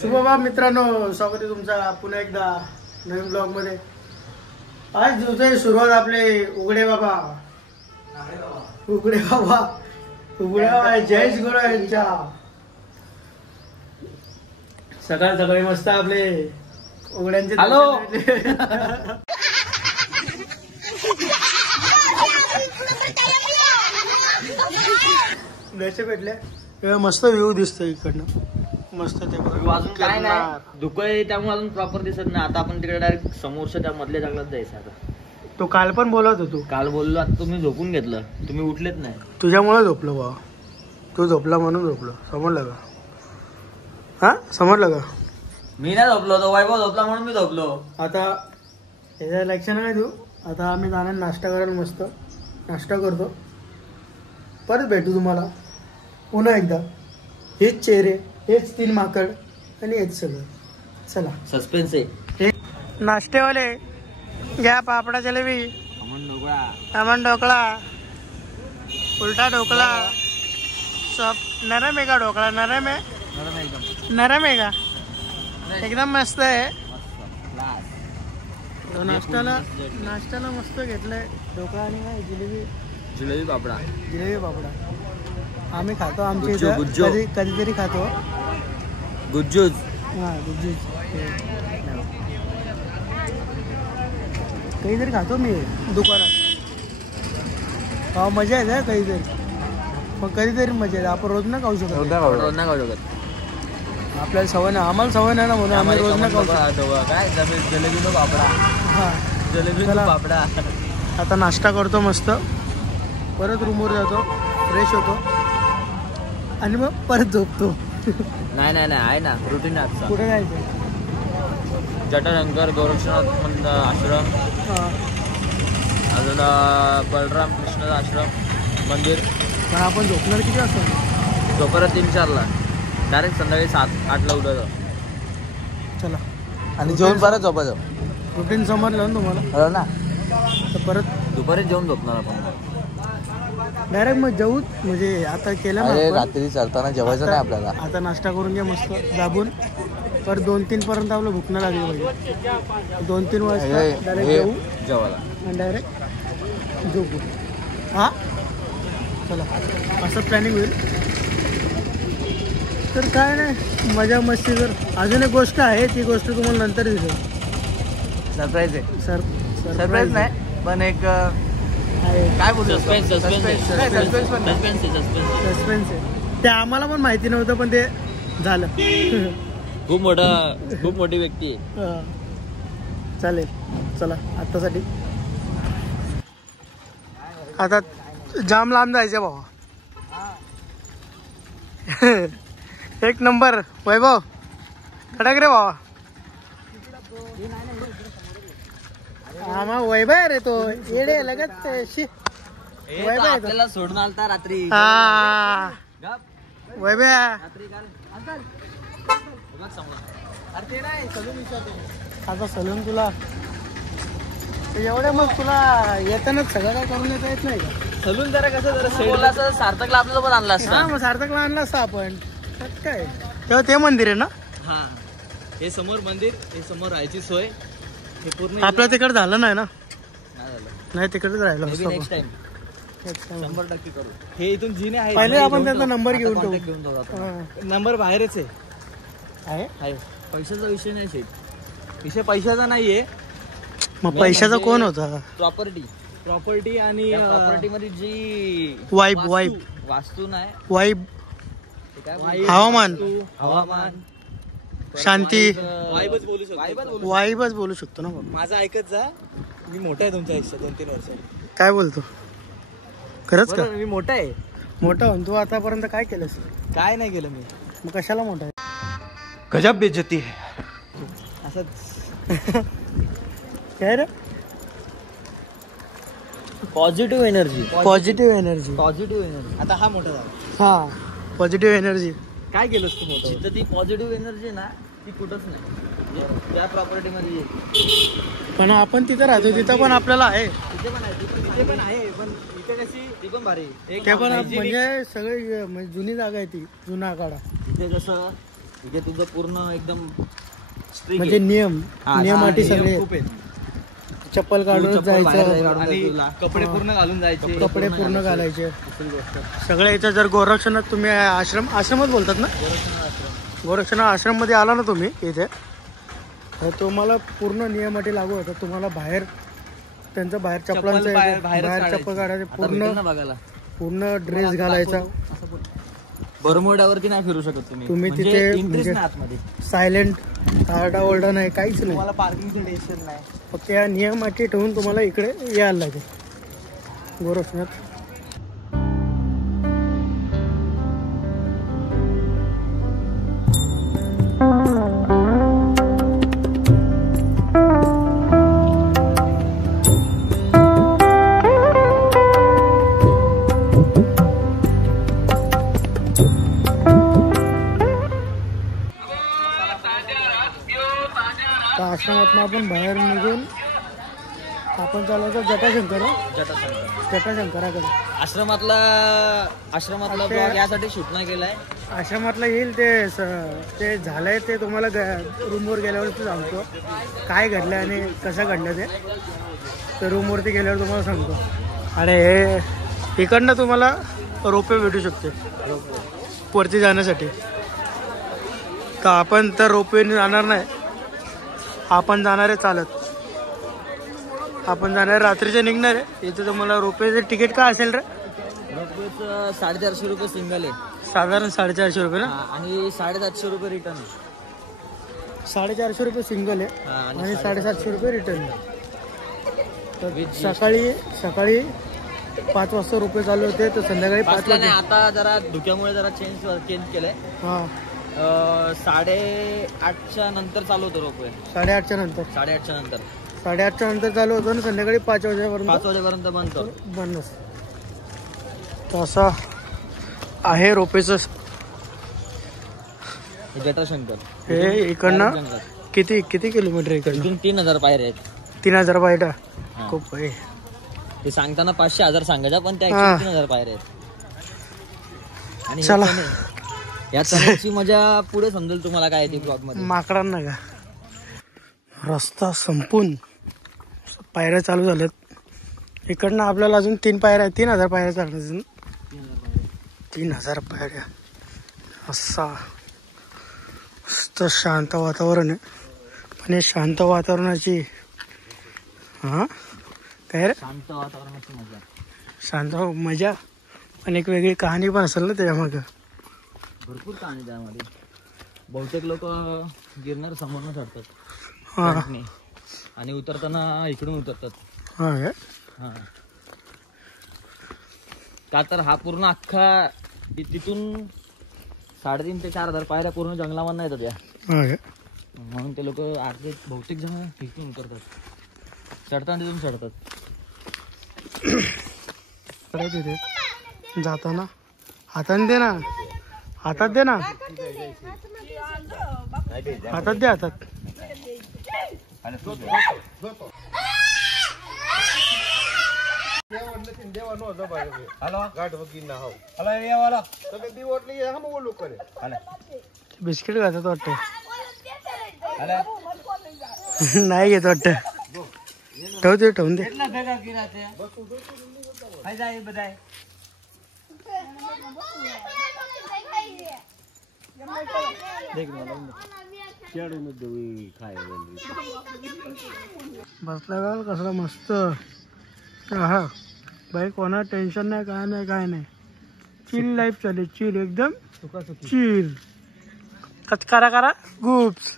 शुभभाव मित्रांनो, स्वागत आहे तुमचा पुन्हा एकदा नवीन ब्लॉग मध्ये। आज दिवसाची सुरुवात आपले उघडे बाबा जयेश गुरु यांच्या सकाळ सकाळी मस्त आपले उघड्यांचे हॅलो दर्शक भेटले, मस्त व्ह्यू दिसतोय इकडनं, मस्त ते अजून काय नाही धुकं आहे त्यामुळे अजून प्रॉपर दिसत नाही। आता आपण तिकडे डायरेक्ट समोरच्या त्या मधल्या जंगलात जायचं। आता तो काल पण बोलत होतो, काल बोललो, आता तुम्ही झोपून घेतलं, तुम्ही उठलेच नाही। तुझ्यामुळे झोपलो बा, तू झोपला म्हणून झोपलो, समजलं का? हा समजलं का? मी नाही झोपलो, तो वैभव झोपला म्हणून मी झोपलो। आता ह्याच्या लक्षण काय देऊ, आता आम्ही जाणार नाश्ता करायला, मस्त नाश्ता करतो, परत भेटू तुम्हाला पुन्हा एकदा। हेच चेहरे, हेच तीन माकड आणि हेच सगळं। चला सस्पेन्स आहे। नाश्तेवाले घ्या पापडा जलेबी, खमण ढोकळा, उलटा ढोकळा, सब नरम आहे का ढोकळा? नरम आहे, नरम आहे का? एकदम मस्त आहे। नाश्त्याला मस्त घेतलंय ढोकळा आणि काय जिलेबी पापडा। आम्ही खातो, आमच्या इथं कधीतरी खातो गुज्जूज। हा गुज्जूज कधीतरी खातो मी दुकानात। हा मजा येते कधीतरी, पण कधीतरी मजा येते, आपण रोज नाही खाऊ शकत। रोज नाही खाऊ शकत, आपल्याला सवय नाही, आम्हाला सवय नाही ना, म्हणून आम्ही रोज नाही खाऊ शकत। काय जलेबी नो पापडा, हा जलेबी नो पापडा। आता नाश्ता करतो मस्त, परत रूमवर जातो, फ्रेश होतो आणि मग परत झोपतो। नाही नाही नाही, आहे ना रुटीन आजचा। कुठे जायचं? जटाशंकर गोरक्षनाथ आश्रम, अजून बलराम कृष्ण आश्रम मंदिर। पण आपण झोपणार किती वाजता? दुपारी 3-4ला, डायरेक्ट संध्याकाळी 7-8ला उठायचं। चला आणि जेवण परत झोपायचं। रुटीन समजलं ना तुम्हाला? हो ना, तर परत दुपारी जेवण झोपणार आपण डायरेक्ट। मग जेवू म्हणजे आता केलं ना, रात्री चालताना जेवायचं नाही आपल्याला। आता नाश्ता करून घ्या मस्त दाबून, पर 2-3 पर्यंत आपलं भूक नाही लागली पाहिजे। 2-3 वाजता डायरेक्ट जेवू जेवायला आणि डायरेक्ट झोपू। हा चला, असं प्लॅनिंग होईल। तर काय नाही, मजा मस्ती। तर अजून एक गोष्ट आहे, ती गोष्ट तुम्हाला नंतर दिसेल। सरप्राईज आहे। सरप्राईज नाही, पण एक काय बोलू, सस्पेन्स सस्पेन्स आहे। ते आम्हाला पण माहिती नव्हतं, पण ते झालं। खूप मोठी व्यक्ती आहे। चालेल, चला आत्तासाठी आता जाम लांब जायचं भावा। एक नंबर वैभव, खडक रे भावा। आम्हा वैभव रे, तो येडे लगत आपल्याला सोडून आलता रात्री। वैभव आता सलून तुला एवढ्या, मग तुला येतानाच सगळं काय करून येत नाही का? सलून जरा कसं सार्थकला आपल्याला पण आणला असता। मग सार्थकला आणला असता आपण। काय तेव्हा ते मंदिर आहे ना? हा, हे समोर मंदिर, हे समोर राहायची सोय, हे पूर्ण आपल्या तिकडे झालं नाही ना? नाही, तिकडेच राहिलं नेक्स्ट टाइम 100% करू। हे इथून जिने आहे, पहिले आपण त्यांचा नंबर घेऊन नंबर बाहेरच आहे। पैशाचा विषय नाही शेट, विषय पैशाचा नाहीये। मग पैशाचा कोण होता? प्रॉपर्टी आणि प्रॉपर्टी मध्ये जी वाईब वास्तू नाही, वाईब हवामान शांती, वाईबच बोलू शकतो ना। माझं ऐकत जा, मी मोठा आहे तुमच्या आयुष्यात 2-3 वर्ष। काय बोलतो? खरंच का? मी मोठा आहे। मोठा होऊन तू आतापर्यंत काय केलंस? काय नाही केलं मी। मग कशाला मोठा आहे? गजब बेइज्जती है असंच। काय रे? Positive energy. आता हा मोठा झाला। हा, पॉझिटिव्ह एनर्जी। काय केलंस तू मोठं? जिथं ती पॉझिटिव्ह एनर्जी ना, ती कुठंच नाही। त्या प्रॉपर्टी मध्ये पण आपण तिथं राहतो, तिथं पण आपल्याला आहे। तिथे पण आहे, पण इथे कशी ती पण भारी। ते पण म्हणजे सगळी जुनी जागा आहे ती, जुना आखाडा। तिथे कसं इथे तुझं पूर्ण एकदम strict म्हणजे आहे. नियम हा, नियम अटी नियम सगळे खूप आहेत. चप्पल तू काढून चप्पल बाहेर जायचं काढून जायचं. कपडे पूर्ण घालून जायचे. कपडे पूर्ण घालायचे दुसरी गोष्ट सगळ्या इथं जर गोरक्षणात तुम्ही आश्रमात बोलतात ना गोरक्षण आश्रम मध्ये आला ना तुम्ही इथे तर तुम्हाला पूर्ण नियम अटी लागू होतात तुम्हाला बाहेर त्यांचं बाहेर चप्पलांचं बाहेरच बाहेर काढायची. चप्पल काढायचे आता भेटेल ना पूर्ण बघायला पूर्ण ड्रेस घालायचा बरमोड्यावरती नाही फिरू शकत तुम्ही तुम्ही म्हणजे तिथे entryच म्हणजे- नाही आतमध्ये. सायलेंट आरडा ओरडा नाही काहीच नाही तुम्हाला पार्किंगचं टेन्शन नाही. फक्त या नियम अटी ठेवून तुम्हाला इकडे यायला लागेल गोरक्षणात तर आश्रमातनं आपण बाहेर निघून आपण चालायचं जटाशंकर जटाशंकराकडे आश्रमातला ब्लॉग यासाठी शूट नाही केलाय. आश्रमातला येईल ते झालंय ते तुम्हाला रूमवर गेल्यावर सांगतो काय घडलं आणि कसं घडलं ते रूमवरती गेल्यावर तुम्हाला सांगतो. आणि हे इकडनं तुम्हाला रोपे भेटू शकते वरती जाण्यासाठी तर आपण तर रोपवेने जाणार नाही आपण जाणार आहे चालत आपण जाणार रात्रीचे निघणार आहे इथे तुम्हाला रोपवेचं तिकीट काय असेल रे रोपवेचं 450 रुपये सिंगल आहे साधारण 450 रुपये ना आणि 750 रुपये रिटर्न 450 रुपये सिंगल आहे आणि आणि 750 रुपये रिटर्न तर With सकाळी 5 वाजता रुपये चालू होते तर संध्याकाळी 5 पाचला नाही वाजता आता जरा धुक्यामुळे जरा चेंज केलंय. हां 8:30च्या नंतर चालू होतं रोपवे 8:30च्या नंतर 8:30च्या नंतर 8:30च्या नंतर चालू होतं आणि संध्याकाळी 5 वाजेपर्यंत 5 वाजेपर्यंत बंद करतो. बंद असतं. तर असा आहे रोपेचं जटाशंकर हे इकडनं जंगलात. किती किलोमीटर इकडनं इथून 3000 पायऱ्या आहेत. 3000 बायटा हा. खूप आहे ते सांगताना 500-1000 सांगायचा पण त्या हा. 3000 पायऱ्या आहेत. आणि हे चला. पण आहे. या चढायची मजा पुढे समजेल तुम्हाला काय ती ब्लॉग मध्ये. माकडांना का रस्ता संपून पायऱ्या चालू झाल्यात इकडनं आपल्याला अजून 3 पायऱ्या 3000 पायऱ्या चालणार 3000 पायऱ्या असा मस्त शांत वातावरण आहे पण हे शांत वातावरणाची हां काय रे शांत वातावरणाची मजा. शांत मजा पण एक वेगळी कहाणी पण असेल ना त्याच्यामागं भरपूर कहाणी त्यामध्ये. बहुतेक लोक गिरनार समोरनं चढतात हां फ्रंटने. आणि उतरताना इकडून उतरतात. हां काय हा का तर हा पूर्ण अख्खा तिथून 3,500 ते 4,000 पायऱ्या पूर्ण जंगलामधनं येतात या. हां काय म्हणून ते लोक अर्धे बहुतेक जण इथून उतरतात चढताना तिथून चढतात. तिथे जाताना हाताने दे ना हातात दे ना हातात दे हातात बिस्किट खातात वाटतं नाही घेत वाटतं ठेवून दे बसला का कसला मस्त हा बाई कोणा टेन्शन नाही काय नाही चिल लाईफ चालेल चिल एकदम चिल करा गुप्स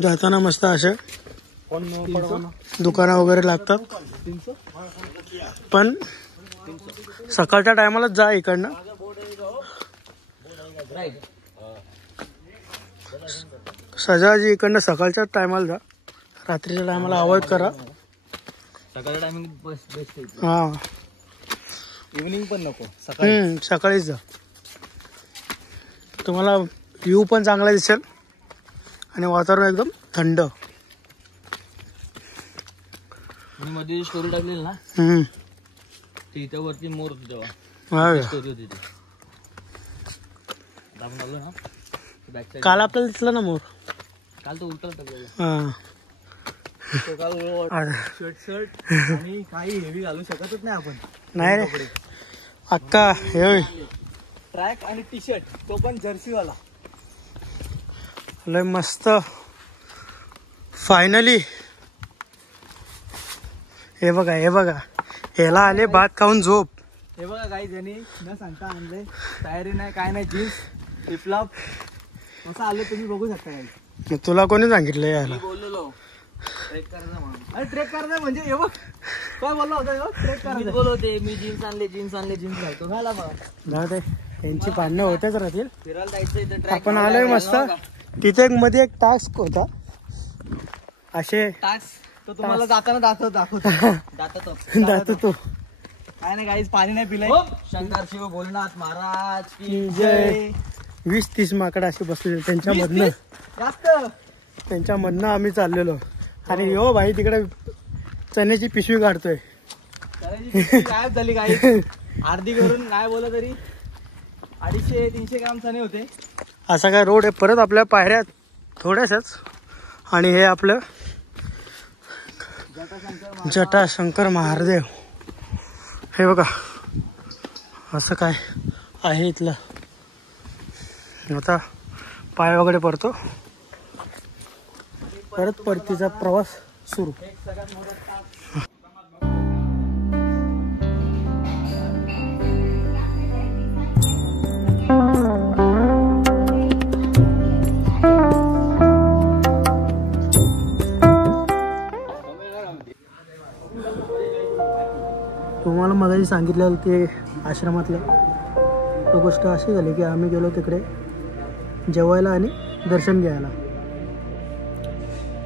जाताना मस्त असे दुकानं वगैरे लागतात पण सकाळच्या टायमाला जा इकडनं सजाजी इकडनं सकाळच्या टायमाला जा रात्रीच्या टायमाला अवॉइड करा सकाळच्या टायमिंग बेस्ट आहे. हा इव्हनिंग पण नको. सकाळीच जा तुम्हाला व्ह्यू पण चांगला दिसेल आणि वातावरण एकदम थंड. आणि मध्ये स्टोरी टाकलेली ना हम्म. ते इथं वरती मोर होती तेव्हा हा का? स्टोरी होती ती आपण आलो ना बॅक साईड काल आपल्याला दिसला ना मोर. काल तो उलटा होता हा शर्ट आणि काही हेवी घालू शकतच नाही आपण. नाही रे अक्का हे ट्रॅक आणि टी शर्ट तो पण जर्सी वाला. लय मस्त. फायनली हे बघा ह्याला आले भात खाऊन झोप. हे बघा काही जणी न सांगता आणले, तयारी नाही काय नाही, जीन्स फ्लिपफ्लॉप असं आलं तुम्ही बघू शकता. काही मग तुला कोणी सांगितलं यायला? बोललेलो ट्रेक करायचं म्हणून. अरे ट्रेक करणार म्हणजे हे बघ काय बोलला होता ट्रेक मी करायचं. बोलवते मी जीन्स आणले जीन्स घालतो घाला बघा. जाऊ दे त्यांची भांडणं होतेच राहतील. फिरायला जायचं इथं ट्रॅक आपण आलोय मस्त. तिथे एक मध्ये एक टास्क होता असे टास्क तर तुम्हाला जाताना दाखवतो. दाखवतो तो काय नाही काहीच पाणी नाही पिलंय. शंकर शिव भोलेनाथ महाराज की की जय. 20-30 माकडं असे बसलेले त्यांच्यामधनं आम्ही चाललेलो. आणि हो भाई तिकडे चण्याची पिशवी काढतोय. गायब झाली काही अर्धी करून नाही बोललं तरी 250-300 ग्राम चणे होते. असा काय रोड आहे. परत आपल्या पायऱ्या थोड्याशाच आणि हे आपलं जटाशंकर महादेव. हे बघा असं काय आहे इथलं. आता पाय वगैरे पडतो. परत परतीचा प्रवास सुरू. तुम्हाला मगाशी सांगितलेलं ते आश्रमातलं तो गोष्ट अशी झाली की आम्ही गेलो तिकडे जेवायला आणि दर्शन घ्यायला.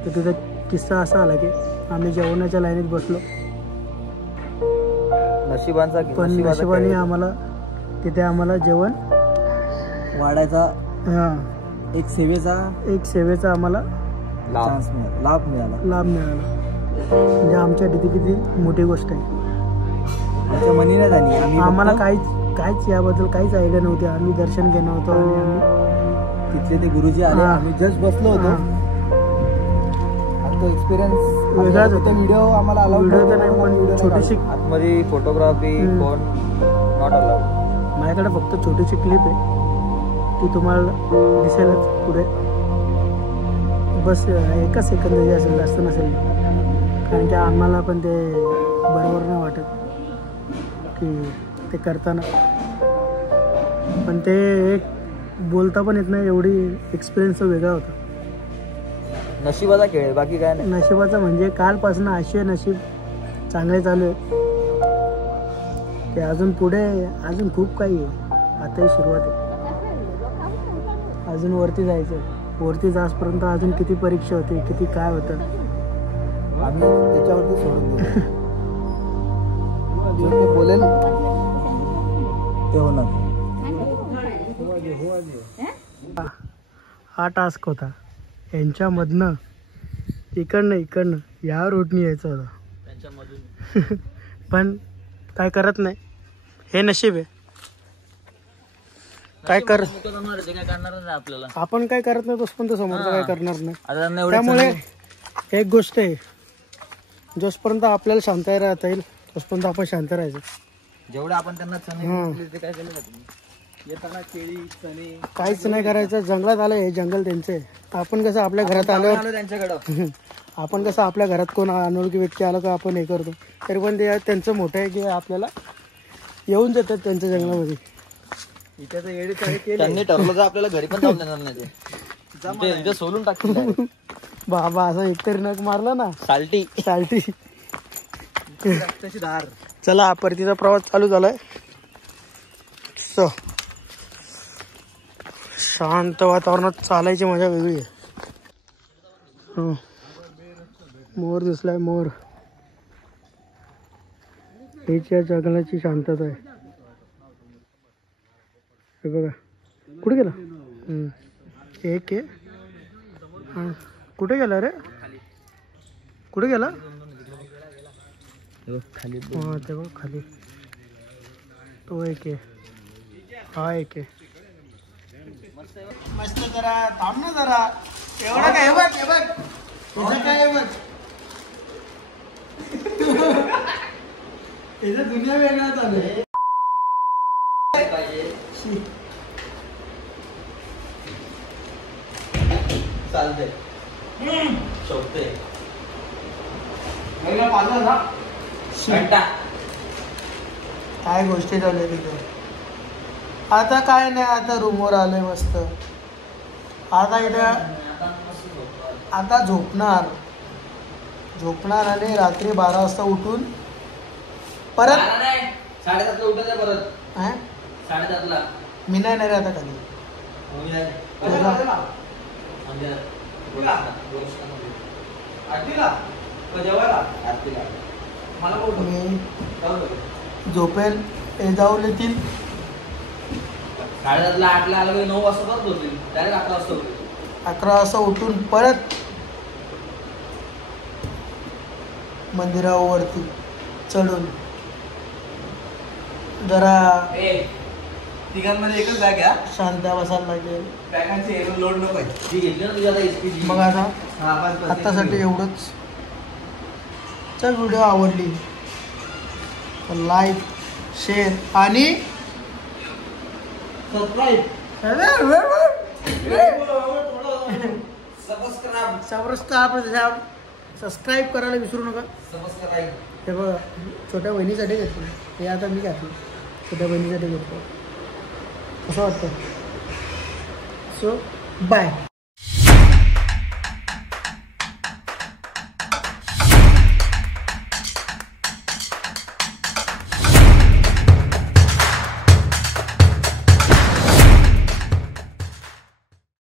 तर तिथं किस्सा असा आला की आम्ही जेवणाच्या लाईनीत बसलो पण नशिबाने आम्हाला तिथे जेवण वाढायचा हां एक सेवेचा आम्हाला लाभ मिळाला. म्हणजे आमच्यासाठी किती मोठी गोष्ट आहे. त्याच्या मनी नाही झाली. आम्हाला काहीच याबद्दल काहीच आयडिया नव्हती. आम्ही दर्शन घेणार होतो आणि आम्ही तिथले ते गुरुजी आले. आम्ही जस्ट बसलो होतो. तो एक्सपिरियन्स वेगळाच होता. व्हिडिओ आम्हाला व्हिडिओ तर नाही पण छोटीशी आतमध्ये फोटोग्राफी कोण नॉट अलाउड. माझ्याकडे फक्त छोटीशी क्लिप आहे ती तुम्हाला दिसेलच पुढे. बस 1 सेकंद असेल जास्त नसेल. कारण की आम्हाला पण ते बरोबर नाही वाटत की ते करताना. पण ते एक बोलता पण येत नाही एवढी एक्सपिरियन्स वेगळा होता. नशिबाचा खेळ बाकी काय नाही. नशिबाचा म्हणजे कालपासून असे नशीब चांगले चालू आहे की अजून पुढे अजून खूप काही आहे. आताही सुरुवात आहे. अजून वरती जायचं. वरती जासपर्यंत अजून किती परीक्षा होती किती काय होतं आम्ही त्याच्यावरती सोडून दिलं. जे ते बोलेल ते होणार. हा टास्क होता. यांच्यामधनं इकडनं या रोडनी यायचं होतं त्यांच्यामधून पण काय करत नाही. हे नशीब आहे. काय काय करणार नाही आपल्याला. आपण काय करत नाही तोपर्यंत समोरचं काय करणार नाही. आता त्यांना एवढं त्यामुळे एक गोष्ट आहे जोपर्यंत आपल्याला शांत राहता येईल तोपर्यंत आपण शांत राहायचं. जेवढं आपण त्यांना चणे ते काय केलं का तुम्ही. येताना केळी चणे काहीच नाही करायचं. जंगलात आलं हे जंगल त्यांचे. आपण कसं आपल्या घरात आल्यावर त्यांच्याकडं आपण कसं आपल्या घरात कोण अनोळखी व्यक्ती आला तर आपण हे करतो. तरी पण ते त्यांचं मोठं आहे की आपल्याला येऊन जातात त्यांच्या जंगलामध्ये. इथे तर येडे चाळे केले. त्यांनी ठरलं तर आपल्याला घरी पण जाऊन देणार नाही. ते सोलून टाकतील बाबा असं एकतरी नख मारला ना साल्टी. रक्ताची धार. चला परतीचा प्रवास चालू झालाय. शांत वातावरणात चालायची मजा वेगळी आहे. मोर दिसलाय. मोर हीच या जंगलाची शांतता आहे. हे बघा कुठे गेला. एक आहे. हां कुठे गेला रे. कुठे गेला. खाली हां ते बघ खाली. तो एक आहे, हा एक आहे. मस्त जरा थांब ना जरा. एवढं काय बघ, हे बघ त्याचं काय आहे बघ. त्याचं दुनिया वेगळा चालू आहे. चालतंय शोधतोय काय गोष्टी चालू तिथे. आता काय नाही, आता रूमवर आलोय मस्त. आता इथं आता झोपणार आणि रात्री 12 वाजता उठून परत 7:30 उठायचं परत. हा? 7:30 मी नाही रे आता खाली. मी झोपेल हे जाऊन येतील 7:30 8ला आलं 9 वाजता परत होतील. डायरेक्ट 11 वाजता होतील. 11 वाजता उठून परत मंदिरावरती चढून जरा तिघांमध्ये एकच बॅग घ्या, शांत बसायला लागेल. बॅगांची लोड नको आहे. जी घेतली ना तुझ्या आता SP ची. मग आता आत्तासाठी एवढंच. चल, व्हिडिओ आवडली लाईक शेअर आणि सबस्क्राईब सबस्क्राईब करायला विसरू नका. सबस्क्राईब. हे बघ, छोट्या बहिणीसाठी घेतलं हे. आता मी घातलं छोट्या बहिणीसाठी घेतलं. असं वाटतं. So bye.